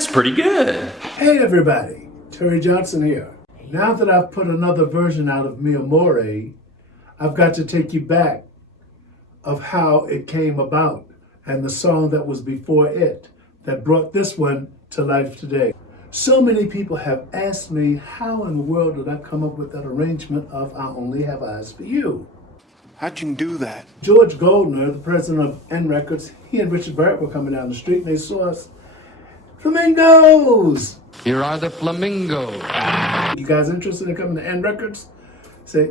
That's pretty good. Hey everybody, Terry Johnson here. Now that I've put another version out of Mio Amore, I've got to take you back of how it came about and the song that was before it that brought this one to life today. So many people have asked me, how in the world did I come up with that arrangement of I Only Have Eyes for You? How'd you do that? George Goldner, the president of N Records, he and Richard Barrett were coming down the street and they saw us. Flamingos! Here are the Flamingos. You guys interested in coming to N Records? Say,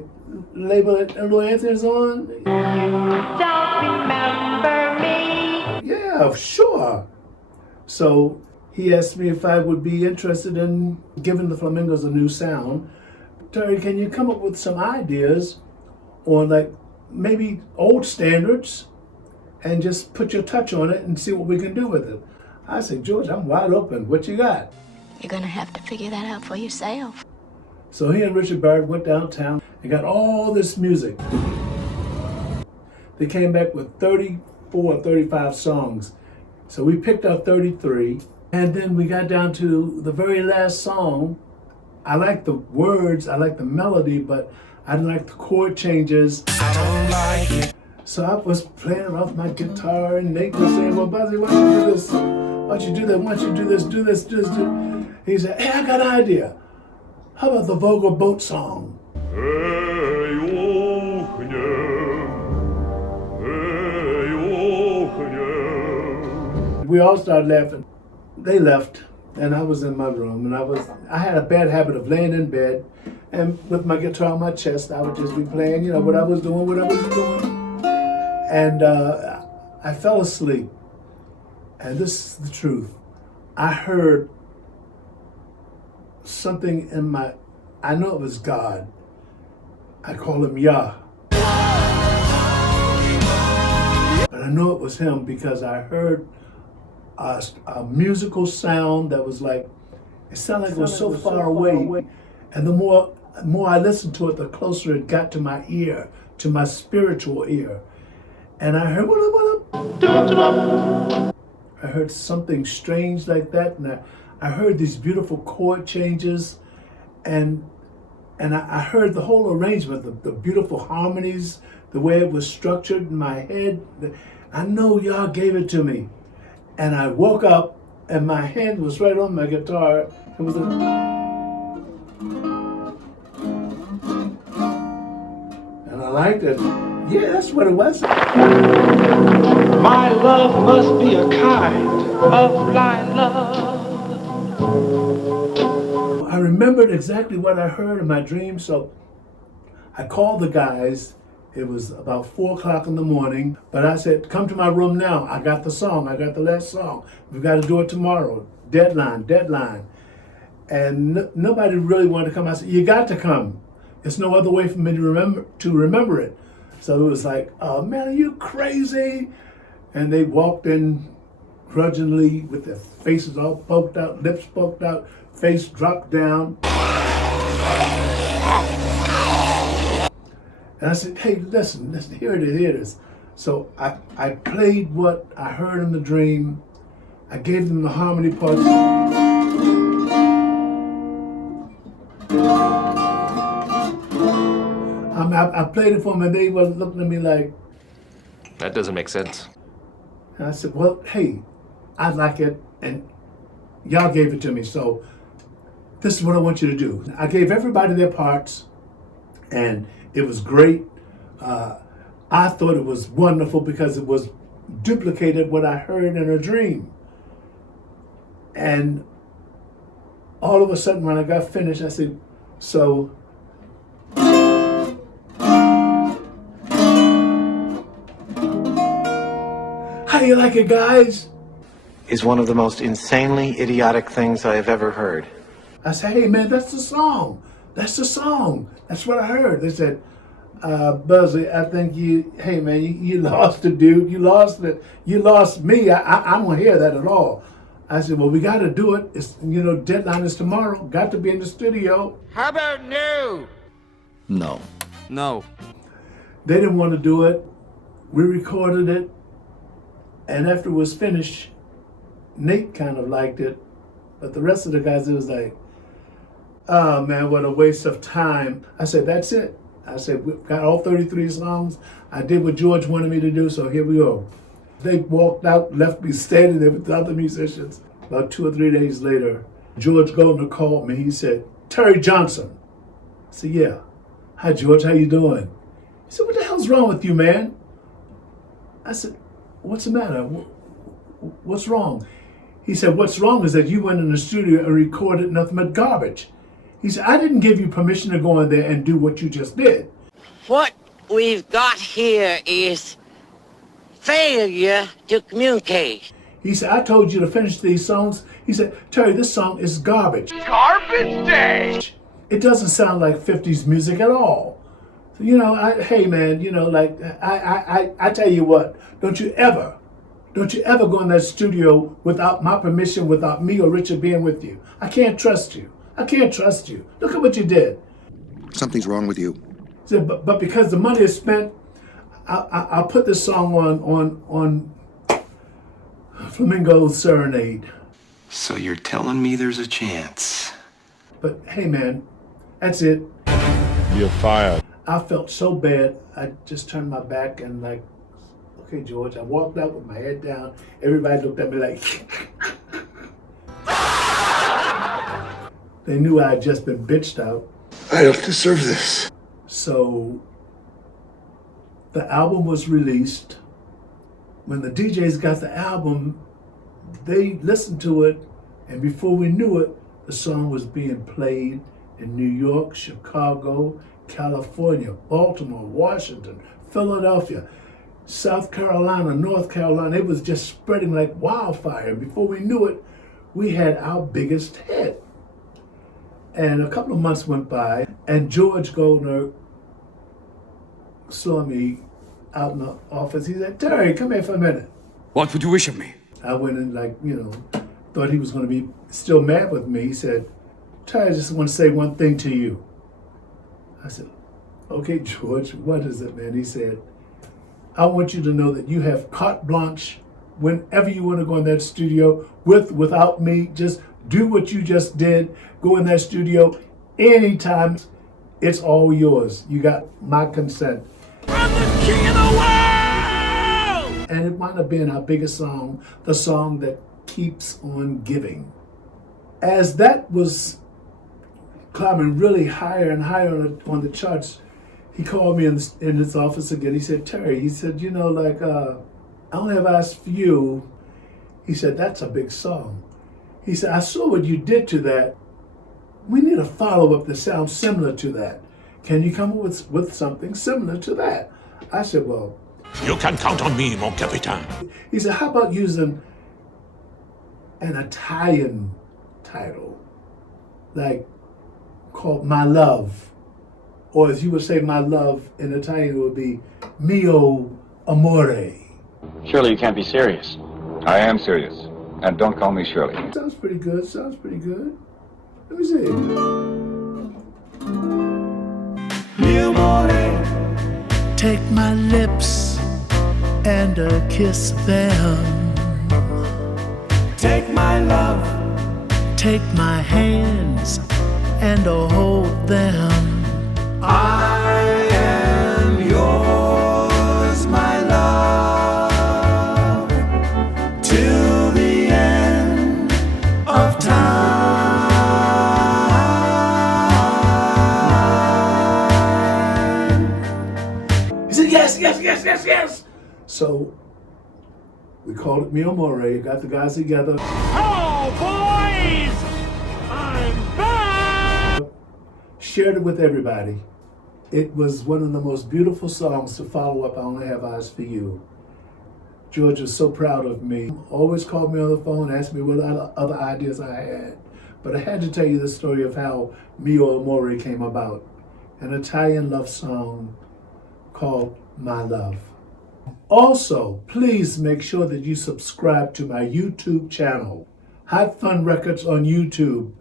label it, Little Anthony's on? Don't remember me. Yeah, sure. So he asked me if I would be interested in giving the Flamingos a new sound. Terry, can you come up with some ideas on like maybe old standards and just put your touch on it and see what we can do with it? I said, George, I'm wide open. What you got? You're gonna have to figure that out for yourself. So he and Richard Barrett went downtown and got all this music. They came back with 34 or 35 songs. So we picked out 33. And then we got down to the very last song. I like the words, I like the melody, but I didn't like the chord changes. I don't like it. So I was playing off my guitar and Nate was saying, well, Buzzy, why don't you do this? Why don't you do that? Why don't you do this, do this, do this, do this? He said, hey, I got an idea. How about the Vogel Boat song? We all started laughing. They left, and I was in my room, and I had a bad habit of laying in bed, and with my guitar on my chest, I would just be playing, you know, what I was doing. And I fell asleep. And this is the truth. I heard something in I know it was God. I call him Yah. But I know it was him because I heard a musical sound that was like, it sounded like it was so far away. And the more I listened to it, the closer it got to my ear, to my spiritual ear. And I heard, I heard something strange like that, and I heard these beautiful chord changes, and I heard the whole arrangement, the beautiful harmonies, the way it was structured in my head. I know y'all gave it to me. And I woke up, and my hand was right on my guitar. It was and I liked it. Yeah, that's what it was. My love must be a kind of blind love. I remembered exactly what I heard in my dream, so I called the guys. It was about 4 o'clock in the morning, but I said, come to my room now. I got the song. I got the last song. We've got to do it tomorrow. Deadline. And nobody really wanted to come. I said, you got to come. There's no other way for me to remember it. So it was like, oh man, are you crazy? And they walked in grudgingly with their faces all poked out, lips poked out, face dropped down. And I said, hey, listen, here it is. So I played what I heard in the dream. I gave them the harmony parts. I played it for them and they were looking at me like... That doesn't make sense. And I said, well, hey, I like it and y'all gave it to me, so this is what I want you to do. I gave everybody their parts and it was great. I thought it was wonderful because it was duplicated what I heard in a dream. And all of a sudden when I got finished, I said, so how you like it, guys? Is one of the most insanely idiotic things I have ever heard. I said, hey man, that's the song. That's the song. That's what I heard. They said, Buzzy, I think hey man, you lost it, dude. You lost it. You lost me. I don't hear that at all. I said, well, we got to do it. It's, deadline is tomorrow. Got to be in the studio. How about no? No. No. They didn't want to do it. We recorded it. And after it was finished, Nate kind of liked it. But the rest of the guys, it was like, oh man, what a waste of time. I said, that's it. I said, we got all 33 songs. I did what George wanted me to do, so here we go. They walked out, left me standing there with the other musicians. About 2 or 3 days later, George Goldner called me. He said, Terry Johnson. I said, yeah. Hi, George, how you doing? He said, what the hell's wrong with you, man? I said, what's the matter? What's wrong? He said, what's wrong is that you went in the studio and recorded nothing but garbage. He said, I didn't give you permission to go in there and do what you just did. What we've got here is failure to communicate. He said, I told you to finish these songs. He said, Terry, this song is garbage. Garbage day! It doesn't sound like 50s music at all. So, you know, hey man, you know, like, I tell you what, don't you ever go in that studio without my permission, without me or Richard being with you. I can't trust you. I can't trust you. Look at what you did. Something's wrong with you. He said, but because the money is spent, I'll put this song on Flamingos Serenade. So you're telling me there's a chance? But hey man, that's it. You're fired. I felt so bad, I just turned my back and like, okay, George. I walked out with my head down. Everybody looked at me like, they knew I had just been bitched out. I don't deserve this. So the album was released. When the DJs got the album, they listened to it, and before we knew it, the song was being played in New York, Chicago, California, Baltimore, Washington, Philadelphia, South Carolina, North Carolina. It was just spreading like wildfire. And before we knew it, we had our biggest hit. And a couple of months went by, and George Goldner saw me out in the office. He said, Terry, come here for a minute. What would you wish of me? I went in like, you know, thought he was going to be still mad with me. He said, Terry, I just want to say one thing to you. I said, okay, George, what is it, man? He said, I want you to know that you have carte blanche whenever you want to go in that studio, without me. Just do what you just did. Go in that studio anytime. It's all yours. You got my consent. I'm the king of the world! And it wound up being our biggest song, the song that keeps on giving. As that was climbing really higher and higher on the charts, he called me in his office again. He said, Terry, he said, you know, like, I only have asked for you. He said, that's a big song. He said, I saw what you did to that. We need a follow-up that sounds similar to that. Can you come up with something similar to that? I said, well... You can count on me, mon capitaine. He said, how about using an Italian title, like called My Love? Or as you would say, my love in Italian, it would be Mio Amore. Surely you can't be serious. I am serious. And don't call me Shirley. Sounds pretty good, sounds pretty good. Let me see. Mio Amore, take my lips and kiss them. Take my love, take my hands and hold them. I am yours, my love, till the end of time. He said, yes, yes, yes, yes, yes. So we called it Mio Amore, got the guys together. Oh, boys! I'm back! Shared it with everybody. It was one of the most beautiful songs to follow up I Only Have Eyes for You. George was so proud of me. Always called me on the phone, asked me what other ideas I had. But I had to tell you the story of how Mio Amore came about. An Italian love song called My Love. Also, please make sure that you subscribe to my YouTube channel, Hot Fun Records on YouTube.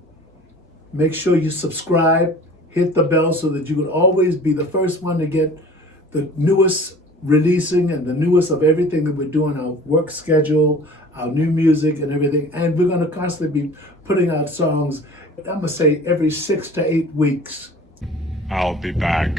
Make sure you subscribe, hit the bell so that you will always be the first one to get the newest releasing and the newest of everything that we're doing, our work schedule, our new music and everything. And we're going to constantly be putting out songs, I'm going to say every 6 to 8 weeks. I'll be back.